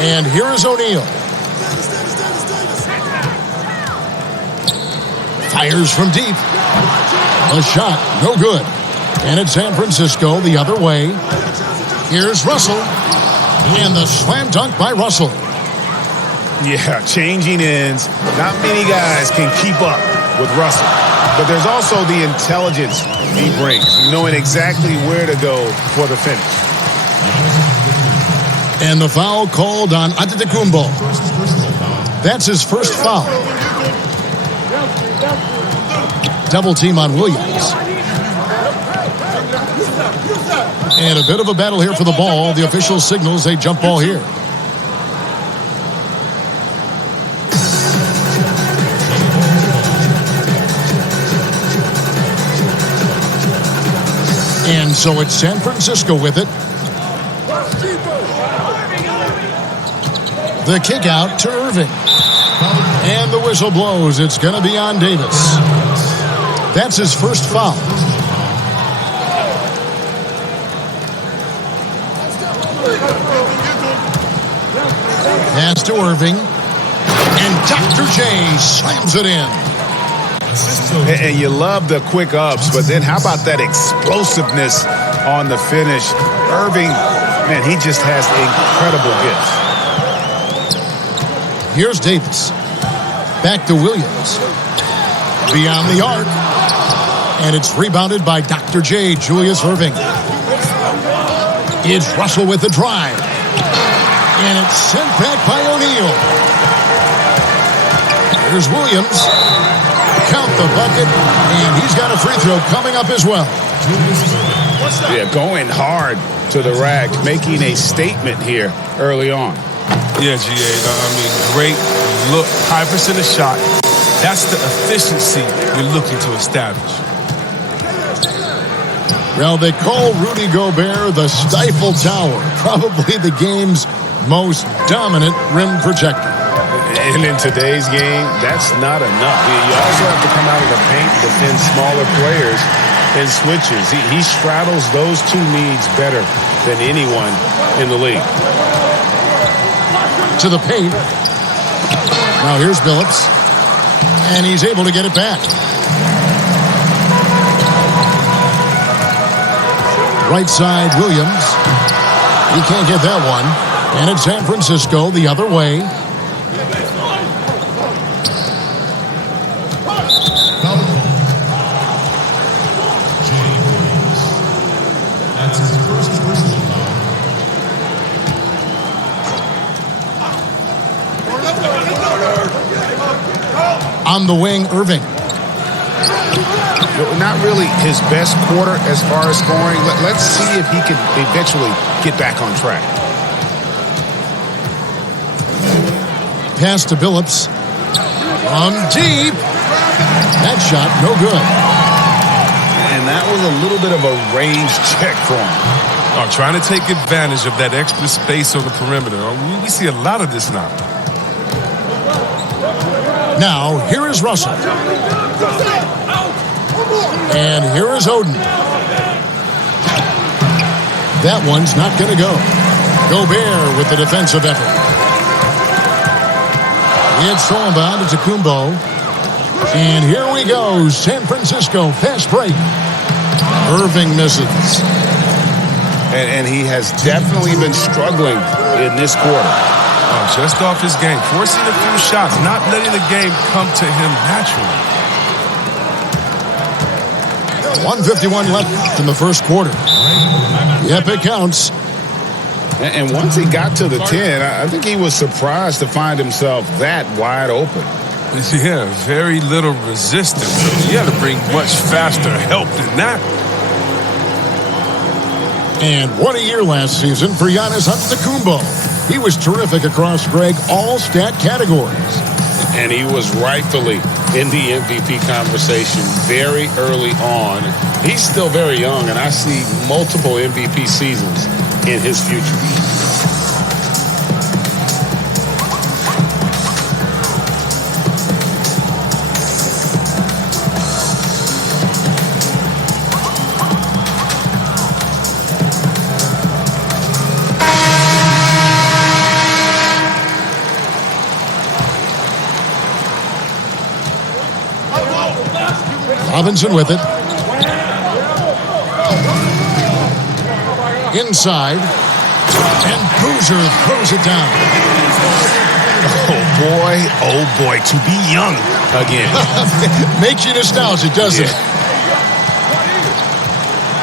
And here is O'Neal. Fires from deep. A shot, no good. And it's San Francisco the other way. Here's Russell. And the slam dunk by Russell. Yeah, changing ends. Not many guys can keep up with Russell. But there's also the intelligence he brings, knowing exactly where to go for the finish. And the foul called on Antetokounmpo. That's his first foul. Double team on Williams. And a bit of a battle here for the ball. The official signals a jump ball here. And so it's San Francisco with it. The kick out to Irving. And the whistle blows. It's going to be on Davis. That's his first foul. Pass to Irving. And Dr. J slams it in. And you love the quick ups, but then how about that explosiveness on the finish? Irving, man, he just has incredible gifts. Here's Davis. Back to Williams. Beyond the arc. And it's rebounded by Dr. J, Julius Irving. It's Russell with the drive. And it's sent back by O'Neal. Here's Williams. Count the bucket. And he's got a free throw coming up as well. Yeah, going hard to the rack, making a statement here early on. Yeah, GA, I mean, great look, high percentage shot. That's the efficiency you're looking to establish. Well, they call Rudy Gobert the Stifle Tower, probably the game's most dominant rim protector. And in today's game, that's not enough. You also have to come out of the paint and defend smaller players and switches. He straddles those two needs better than anyone in the league. To the paint. Now here's Billups. And he's able to get it back. Right side, Williams. He can't get that one. And it's San Francisco the other way. That's his first personal foul. On the wing, Irving. Not really his best quarter as far as scoring. Let's see if he can eventually get back on track. Pass to Billups. From deep. That shot, no good. And that was a little bit of a range check for him. Trying to take advantage of that extra space on the perimeter. We see a lot of this now. Now, here is Russell. And here is Oden. That one's not going to go. Gobert with the defensive effort. It's Solomon to Kumbo. And here we go. San Francisco, fast break. Irving misses. And he has definitely been struggling in this quarter. Just off his game. Forcing a few shots. Not letting the game come to him naturally. 1:51 left in the first quarter. Yep, it counts. And once he got to the 10, I think he was surprised to find himself that wide open. Yeah, very little resistance. So you had to bring much faster help than that. And what a year last season for Giannis Antetokounmpo. He was terrific across, Greg, all stat categories. And he was rightfully in the MVP conversation very early on. He's still very young, and I see multiple MVP seasons in his future. Robinson with it. Inside. And Boozer throws it down. Oh boy, to be young again. Makes you nostalgic, doesn't it?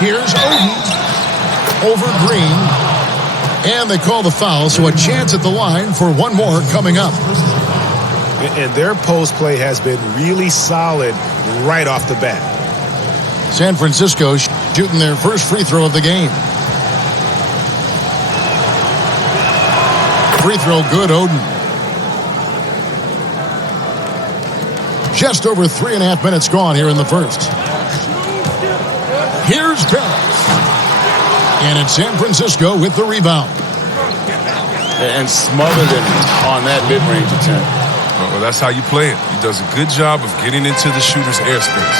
Here's Oden over Green. And they call the foul, so a chance at the line for one more coming up. And their post play has been really solid right off the bat. San Francisco shooting their first free throw of the game. Free throw good, Oden. Just over 3.5 minutes gone here in the first. Here's Barrett. And it's San Francisco with the rebound. And smothered him on that mid-range attempt. Well, that's how you play it. He does a good job of getting into the shooter's airspace.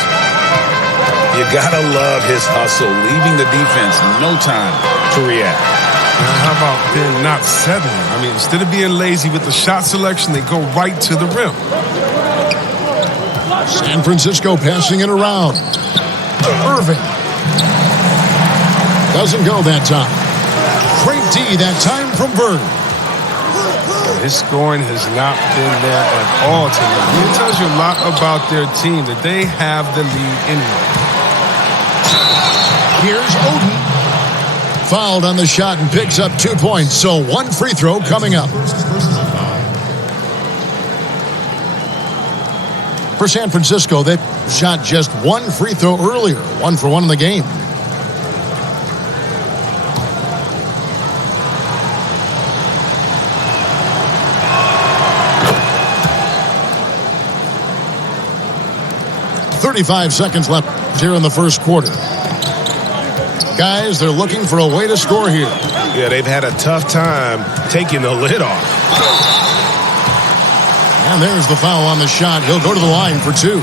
You gotta love his hustle, leaving the defense no time to react. Now, how about then not settling? I mean, instead of being lazy with the shot selection, they go right to the rim. San Francisco passing it around. Irving. Doesn't go that time. Great D that time from Bird. His scoring has not been there at all tonight. It tells you a lot about their team, that they have the lead anyway. Here's Oden. Fouled on the shot and picks up 2 points. So one free throw coming up. For San Francisco, they shot just one free throw earlier. 1 for 1 in the game. .35 seconds left here in the first quarter. Guys, they're looking for a way to score here. Yeah, they've had a tough time taking the lid off. And there's the foul on the shot. He'll go to the line for 2.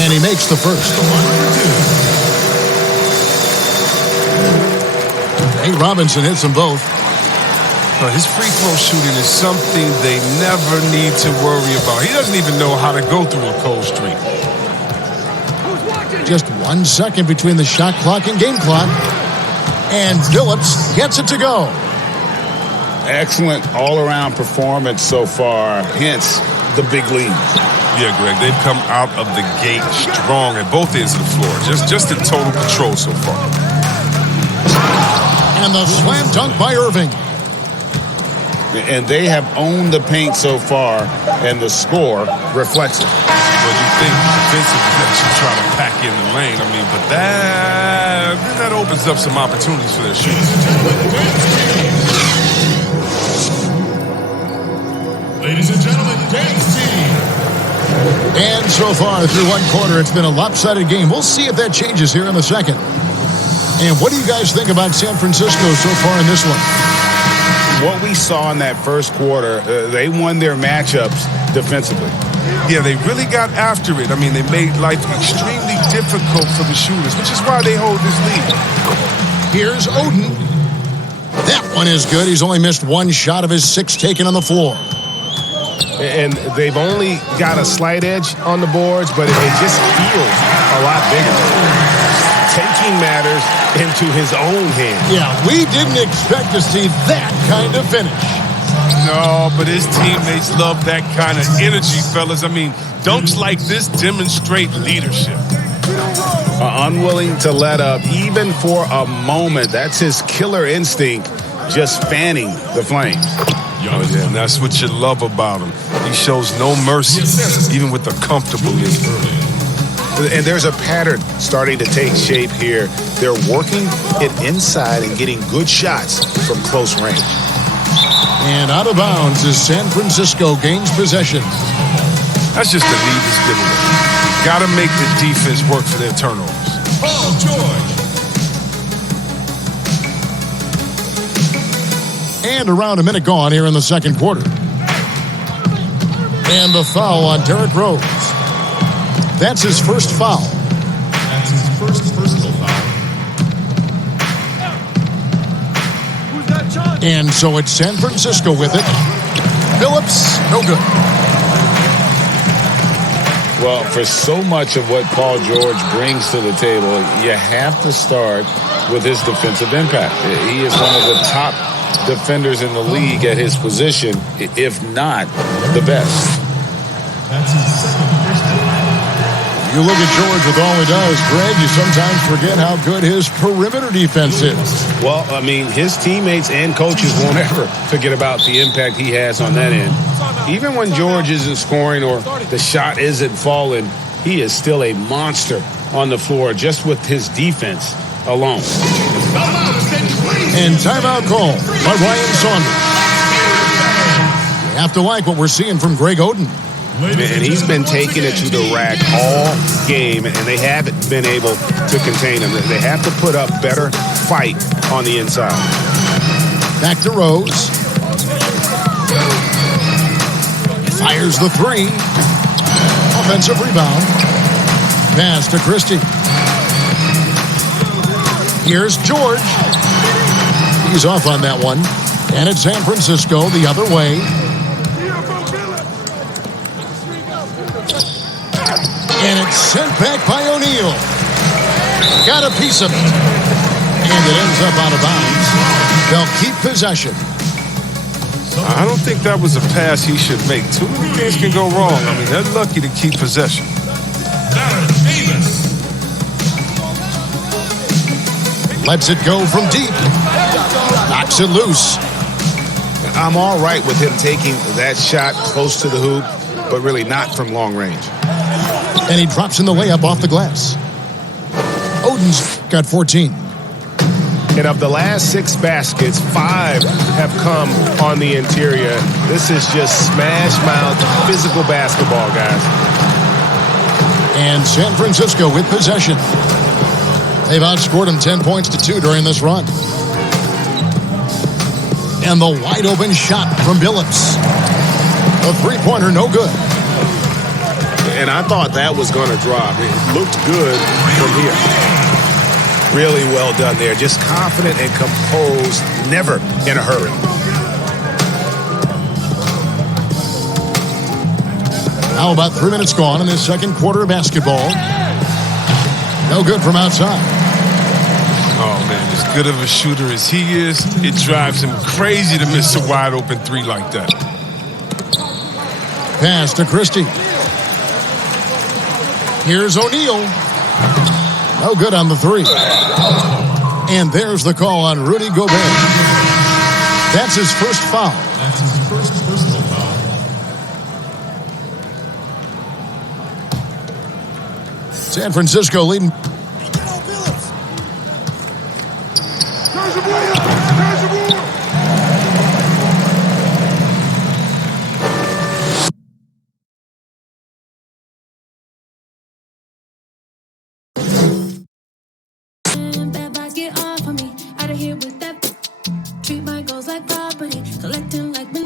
And he makes the first. Nate Robinson hits them both. His free throw shooting is something they never need to worry about. He doesn't even know how to go through a cold streak. Just 1 second between the shot clock and game clock. And Phillips gets it to go. Excellent all-around performance so far, hence the big lead. Yeah, Greg, they've come out of the gate strong at both ends of the floor. Just in total control so far. And the slam dunk by Irving. And they have owned the paint so far, and the score reflects it. Well, you think defensively that should try to pack in the lane. I mean, but that opens up some opportunities for their shooters. Ladies and gentlemen, Game's team. And so far through one quarter, it's been a lopsided game. We'll see if that changes here in the second. And what do you guys think about San Francisco so far in this one? What we saw in that first quarter, they won their matchups defensively. Yeah, they really got after it. I mean, they made life extremely difficult for the shooters, which is why they hold this lead. Here's Oden. That one is good. He's only missed 1 shot of his 6 taken on the floor. And they've only got a slight edge on the boards, but it just feels a lot bigger. Taking matters into his own hands. Yeah, we didn't expect to see that kind of finish. No, but his teammates love that kind of energy, fellas. I mean, dunks like this demonstrate leadership. Unwilling to let up even for a moment. That's his killer instinct, just fanning the flames. Oh, yeah, and that's what you love about him. He shows no mercy, even with the comfortable lead. And there's a pattern starting to take shape here. They're working it inside and getting good shots from close range. And out of bounds as San Francisco gains possession. That's just the neatest giveaway. Got to make the defense work for their turnovers. Paul George. And around a minute gone here in the second quarter. And the foul on Derrick Rose. That's his first foul. That's his first personal foul. And so it's San Francisco with it. Phillips, no good. Well, for so much of what Paul George brings to the table, you have to start with his defensive impact. He is one of the top defenders in the league at his position, if not the best. That's his second first down. You look at George with all he does, Greg, you sometimes forget how good his perimeter defense is. Well, I mean, his teammates and coaches won't ever forget about the impact he has on that end. Even when George isn't scoring or the shot isn't falling, he is still a monster on the floor just with his defense alone. And timeout call by Ryan Saunders. You have to like what we're seeing from Greg Oden. And he's been taking it to the rack all game, and they haven't been able to contain him. They have to put up better fight on the inside. Back to Rose. Fires the three. Offensive rebound. Pass to Christie. Here's George. He's off on that one. And it's San Francisco the other way. And it's sent back by O'Neal. Got a piece of it. And it ends up out of bounds. They'll keep possession. I don't think that was a pass he should make. Too many things can go wrong. I mean, they're lucky to keep possession. Lets it go from deep. Knocks it loose. I'm all right with him taking that shot close to the hoop, but really not from long range. And he drops in the layup off the glass. Oden's got 14. And of the last 6 baskets, 5 have come on the interior. This is just smash mouth physical basketball, guys. And San Francisco with possession. They've outscored them 10 points to 2 during this run. And the wide open shot from Billups. A three-pointer, no good. And I thought that was going to drop. It looked good from here. Really well done there. Just confident and composed, never in a hurry. Now about 3 minutes gone in this second quarter of basketball. No good from outside. Oh, man, as good of a shooter as he is, it drives him crazy to miss a wide-open three like that. Pass to Christie. Here's O'Neal. No good on the three. And there's the call on Rudy Gobert. That's his first foul. That's his first personal foul. San Francisco leading